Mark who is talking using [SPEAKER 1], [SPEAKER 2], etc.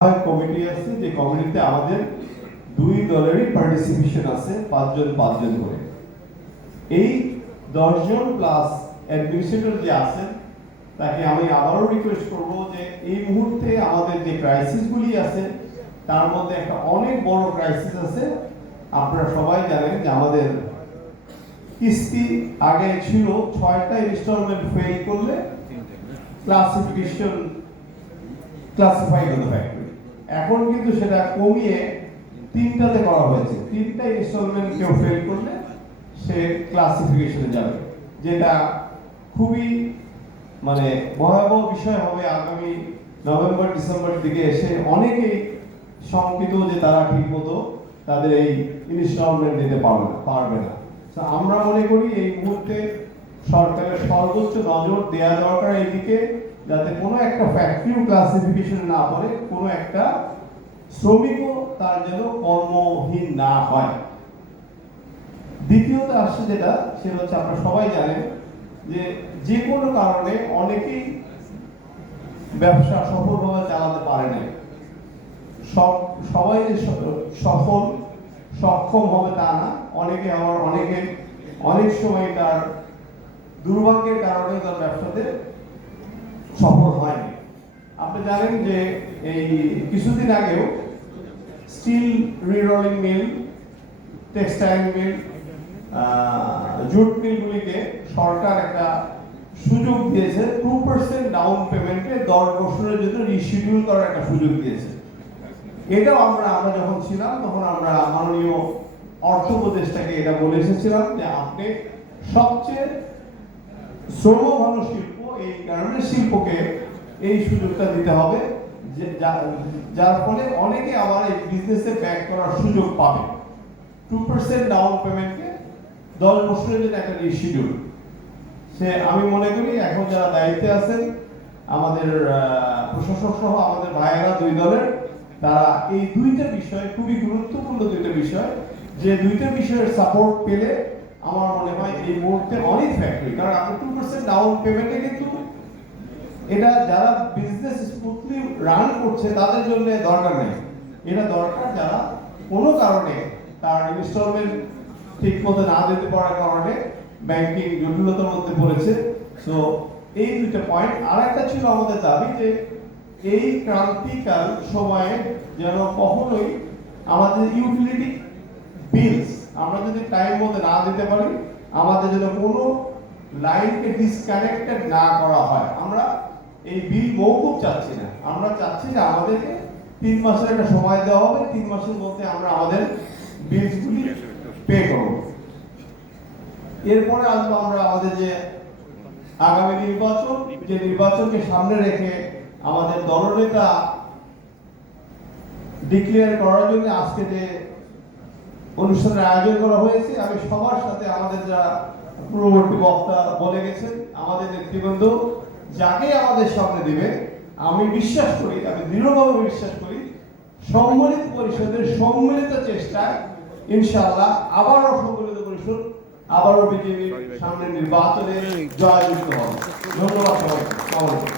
[SPEAKER 1] Committee আছে, যে কমিটিতে আমাদের দুই দলেরই পার্টিসিপেশন আছে, পাঁচজন পাঁচজন করে। এই দশজন প্লাস অ্যাডমিনিস্ট্রেটর যে আছেন, তাকে আমি আবারও রিকোয়েস্ট করব যে এই মুহূর্তে আমাদের যে ক্রাইসিসগুলি আছে, তার মধ্যে একটা অনেক বড় ক্রাইসিস আছে। আপনারা সবাই জানেন যে আমাদের কিস্তি আগে ছিল, ছয়টা ইনস্টলমেন্ট ফেল করলে ক্লাসিফিকেশন ক্লাসিফাই হতে ফ্যাক্টরি এখন কিন্তু সেটা কমিয়ে তিনটাতে করা হয়েছে। তিনটা ইনস্টলমেন্ট কেউ ফেল করলে সে ক্লাসিফিকেশনে যাবে, যেটা খুবই মানে ভয়াবহ বিষয় হবে আগামী নভেম্বর, ডিসেম্বর দিকে এসে অনেকেই শঙ্কিত যে তারা ঠিকমতো তাদের এই ইনস্টলমেন্ট দিতে পারবে না পারবে না। তো আমরা মনে করি এই মুহূর্তে সরকারের সর্বোচ্চ নজর দেওয়া দরকার এইদিকে। যাতে কোনো একটা ফ্যাক্টরিও ক্লাসিফিকেশন না পড়ে, কোনো একটা শ্রমিকও তার যেন কর্মহীন না হয়। দ্বিতীয়ত আসছে যেটা, সেটা হচ্ছে আপনারা সবাই জানেন যে যে কোনো কারণে অনেকেই ব্যবসা সফলভাবে চালাতে পারে না সব, সবাই যে সফল, সক্ষম হবে তা না। অনেকে আবার অনেকে অনেক সময় তার দুর্ভাগ্যের কারণে তার ব্যবসাতে সফল হয়নি। আপনি জানেন যে এই কিছুদিন আগেও steel rerolling mill, textile mill jute মিলগুলিকে সরকার একটা সুযোগ দিয়েছে টু পার্সেন্ট ডাউন পেমেন্টে দশ বছরের জন্য রিশিডিউল করার একটা সুযোগ দিয়েছে। এটাও আমরা আমরা যখন ছিলাম, তখন আমরা মাননীয় অর্থ উপদেষ্টাকে এটা বলে এসেছিলাম যে আপনি সবচেয়ে শ্রমঘন শিল্প এই কারণে শিল্পকে এই সুযোগটা দিতে হবে যার ফলে অনেকে আবার এই বিজনেসে ব্যাক করার সুযোগ পাবে। টু পার্সেন্ট ডাউন পেমেন্টে দশ বছরের জন্য একটা রিশিডিউল সে আমি মনে করি এখন যারা দায়িত্বে আছেন, আমাদের প্রশাসক সহ আমাদের ভাইয়েরা দুই দলের, তারা এই দুইটা বিষয় খুবই গুরুত্বপূর্ণ দুইটা বিষয়। যে দুইটা বিষয়ের সাপোর্ট পেলে আমার মনে হয় এই মুহূর্তে অনেক ফ্যাক্টরি কারণ আপনি টু পার্সেন্ট ডাউন পেমেন্টে কিন্তু এটা যারা বিজনেস স্মুথলি রান করছে তাদের জন্য দরকার নেই। এটা দরকার যারা কোনো কারণে তার ইনস্টলমেন্ট ঠিক মতো না দিতে পারার কারণে ব্যাংকিং জটিলতার মধ্যে পড়েছে। সো এই দুইটা পয়েন্ট আর একটা ছিল আমাদের দাবি যে এই ক্রান্তিকাল সময়ে যেন কখনোই আমাদের ইউটিলিটি আমরা যদি টাইম মতো না দিতে পারি, আমাদের যেন কোনো লাইনকে ডিসকানেক্টেড না করা হয়। আমরা এই বিল মৌকুব চাচ্ছি না। আমরা চাচ্ছি যে আমাদেরকে তিন মাসের একটা সময় দেওয়া হবে, তিন মাসের মধ্যে আমরা আমাদের বিলসগুলি পে করব। এরপরে আসব আমরা আমাদের যে আগামী নির্বাচন। যে নির্বাচনকে সামনে রেখে আমাদের দলনেতা ডিক্লেয়ার করার জন্য আজকে যে অনুষ্ঠানের আয়োজন করা হয়েছে। আমি সবার সাথে আমাদের যারা পূর্ববর্তী বক্তা বলে গেছেন, আমাদের নেতৃবৃন্দ, যাকে আমাদের সামনে দিবে, আমি বিশ্বাস করি, আমি দৃঢ়ভাবে বিশ্বাস করি, সম্মিলিত পরিষদের সম্মিলিত চেষ্টায় ইনশাআল্লাহ আবারও সম্মিলিত পরিষদ, আবারও বিজেপির সামনে নির্বাচনে জয়যুক্ত হবে। ধন্যবাদ আলাইকুম।